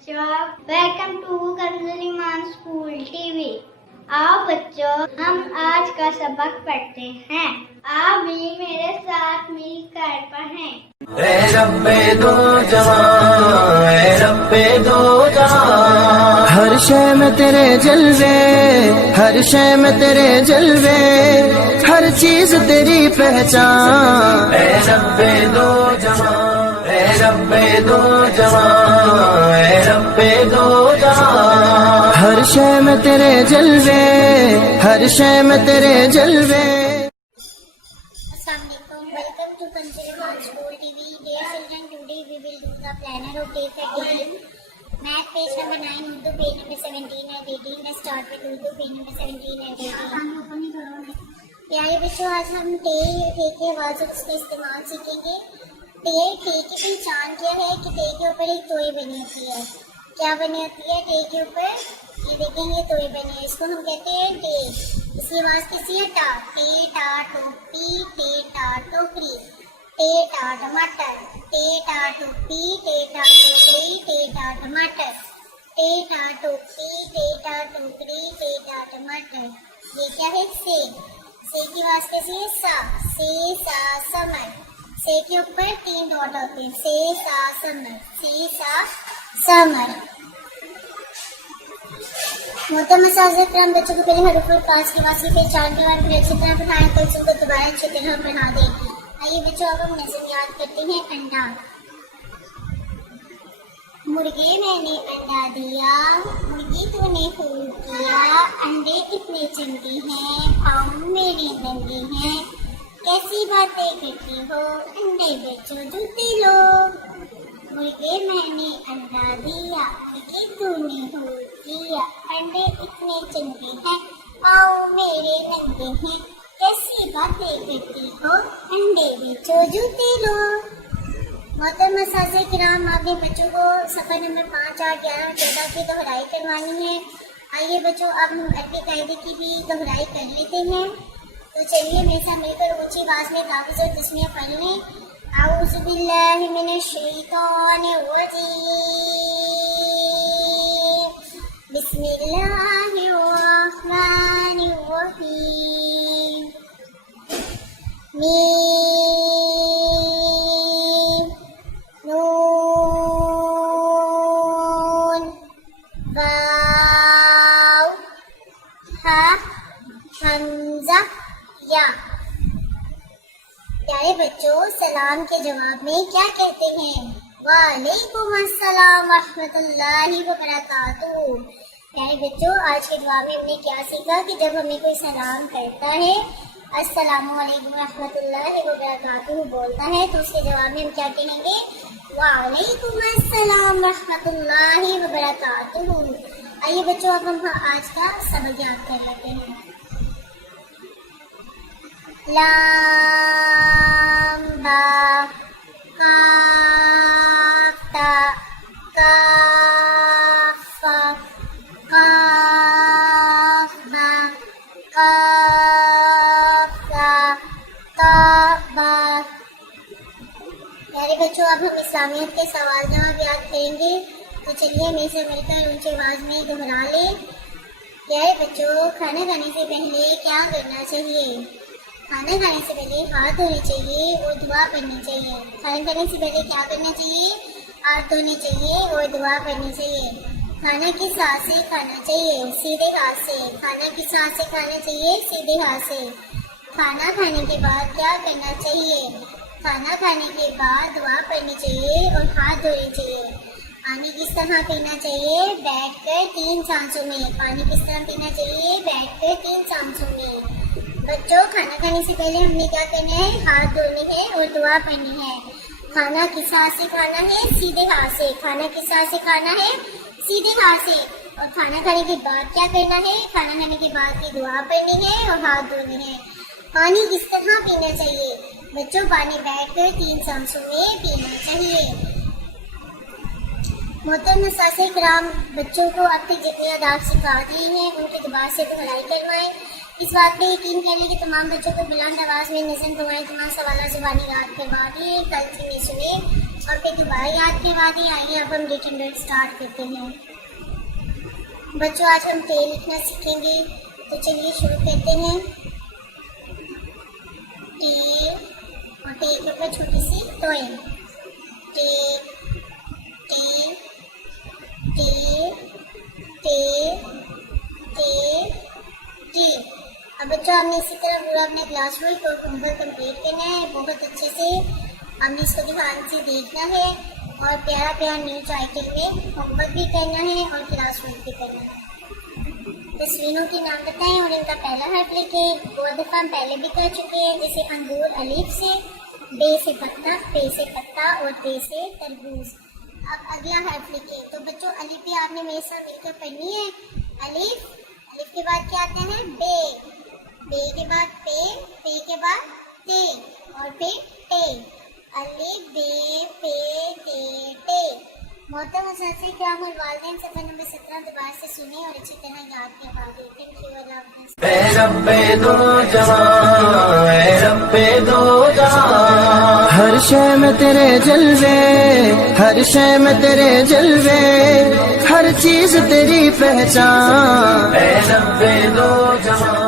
बच्चों, welcome to Kanzul Iman school TV. आओ बच्चों, हम आज का सबक पढ़ते हैं। आप भी मेरे साथ मिलकर पढ़ें। ऐ रब्बे दो जहां, ऐ रब्बे दो जहां, हर शय में तेरे जलवे, हर शय में तेरे जलवे, हर चीज तेरी पहचान। ऐ रब्बे दो जहां, ऐ रब्बे दो जहां, ऐ रब्बे दो जहां, हर शय में तेरे जलवे, हर शय में तेरे जलवे। Welcome to Country Hall School TV. Dear children, today we will do the planner of day 13. Math page number 9, Urdu page number 17 and 18. Let's start with Urdu page number 17 and 18. प्यारे बच्चों, आज हम टे के आवाज और उसका इस्तेमाल सीखेंगे। टे की पहचान क्या है कि टे के ऊपर एक तोय बनी होती है। क्या बनी होती है टे के ऊपर? ये देखेंगे तोय बनी है, इसको हम कहते हैं टे। इसकी आवाज कैसी है? टा। टे टा टोपी, टे टा टोकरी, टे टा टमाटर, टे टा टोपी, टे टा टोकरी, टे टा टमाटर, टे टा टोपी, टे टा टोकरी, टे टा टमाटर। ये क्या है? से। से की आवाज कैसी है? सा। से सा समर। से के ऊपर 3 डॉट होते हैं। से सा समर, से सा समर। मोहतरम असातिज़ा बच्चों को पहले हरूफ और काज की वासी पहचान के बाद फिर अच्छी तरह पढ़ाएं, तो इसको दोबारा अच्छी तरह पढ़ा दें। आइए बच्चों, अब हम नज़म याद करते हैं। अंडा। मुर्गे मैंने अंडा दिया, मुर्गी तूने खूब किया, अंडे कितने चंगे हैं, पाँव मेरे नंगे हैं, कैसी बातें करती हो, अंडे बेचो जूते लो। मुर्गे मैंने अंडा दिया, मुर्गी तूने खूब किया, अंडे इतने चंगे हैं, पाँव मेरे नंगे हैं, कैसी बातें करती हो, अंडे बेचो जूते लो। मोहतरम असातिज़ा-ए-किराम, आपने बच्चों को सफ़र नंबर 5, 8, 11, 14 की दोहराई करवानी है। आइए बच्चों, अब हम अरबी कायदे की भी दोहराई कर लेते हैं। तो चलिए मेरे साथ मिलकर ऊंची आवाज में काफ़ी से तस्मीह पढ़ लें। औज़ु बिल्लाहि मिनश शैतानिर रजीम, बिस्मिल्लाहिर रहमानिर रहीम। मीम नून वाव हा हमजा या। प्यारे बच्चों, सलाम के जवाब में क्या कहते हैं? वालेकुम अस्सलाम रहमतुल्लाहि व बरकातुहू। प्यारे बच्चों, आज के जवाब में हमने क्या सीखा कि जब हमें कोई सलाम करता है, अस्सलामु अलैकुम रहमतुल्लाहि व बरकातुहू बोलता है, तो उसके जवाब में हम क्या कहेंगे? वालेकुम अस्सलाम रहमतुल्लाहि व बरकातुहू। आइए बच्चों, अब हम आज का सबक याद कर लेते हैं। लाम बा काफ ता काफ फा काफ बा काफ ता ता बा। प्यारे बच्चों, अब हम इस्लामियत के सवाल जवाब याद करेंगे। तो चलिए मेरे से मिलकर ऊंची आवाज में दोहरा लें। प्यारे बच्चों, खाना खाने से पहले क्या करना चाहिए? खाना खाने से पहले हाथ धोने चाहिए और दुआ पढ़नी चाहिए। खाना खाने से पहले क्या करना चाहिए? हाथ धोने चाहिए और दुआ पढ़नी चाहिए। खाना किस हाथ से खाना चाहिए? सीधे हाथ से। खाना किस हाथ से खाना चाहिए? सीधे हाथ से। खाना खाने के बाद क्या करना चाहिए? खाना खाने के बाद दुआ पढ़नी चाहिए और हाथ धोने चाहिए। पानी किस तरह पीना चाहिए? बैठकर 3 सांसों में। पानी किस तरह पीना चाहिए? बैठकर 3 सांसों में। बच्चों, खाना खाने से पहले हमने क्या करना है? हाथ धोने हैं और दुआ पढ़नी है। खाना किस हाथ से खाना है? सीधे हाथ से। खाना किस हाथ से खाना है? सीधे हाथ से। और खाना खाने के बाद क्या करना है? खाना खाने के बाद की दुआ पढ़नी है और हाथ धोने हैं। पानी किस तरह पीना चाहिए? बच्चों, पानी बैठकर 3 सांसों में पीना चाहिए। मोहतरम असातिज़ा-ए-किराम, बच्चों को अब तक जितनी आदाब सिखा दिए हैं उनकी दोबारा से दोहराई करवाएं। इस बात पे यकीन कर लें कि तमाम बच्चों को बुलंद आवाज़ में नज़म करवाएं, तमाम सवाल ज़ुबानी याद करवा दिए। कल से में सुने। और फिर दोबारा याद के बाद ही आइए अब हम रिटन वर्क स्टार्ट करते हैं। बच्चों आज हम टे लिखना सीखेंगे, तो चलिए शुरू करते हैं। टे और टे के ऊपर छोटी सी टोए। टे टे टे टे टे टे। अब बच्चों हमने इसी तरह पूरा अपने क्लास वर्क और होमवर्क कंप्लीट करना है बहुत अच्छे से। हमने इसको ध्यान से देखना है और प्यारा प्यारा न्यू टाइटल में होमवर्क भी करना है और क्लास वर्क भी करना है। तस्वीरों के नाम बताएं और इनका पहला हर्फ लिखें। बहुत दफ़ा हम पहले भी कर चुके हैं, जैसे अंगूर अलीफ से, बे से पत्ता, पे से पत्ता और ते से तरबूज। अब अगला हर्फ लिखें। तो बच्चों अलीफ भी आपने मेरे साथ मिलकर पढ़नी है। अलीफ, अलीफ के बाद क्या आता है? बे, बे के बाद पे के बाद ते और फिर टे। अलीफ बे पे ते टे। मोहतरम असातिज़ा किराम और वालिदैन सफ़र नंबर 17 दोबारा से सुने और अच्छी तरह याद करवा दें। Thank you. अल्लाह हाफ़िज़। ऐ रब्बे दो जहां, ऐ रब्बे दो जहां, हर शय में तेरे जलवे, हर शय में तेरे जलवे, हर चीज तेरी पहचान। ऐ रब्बे दो जहां।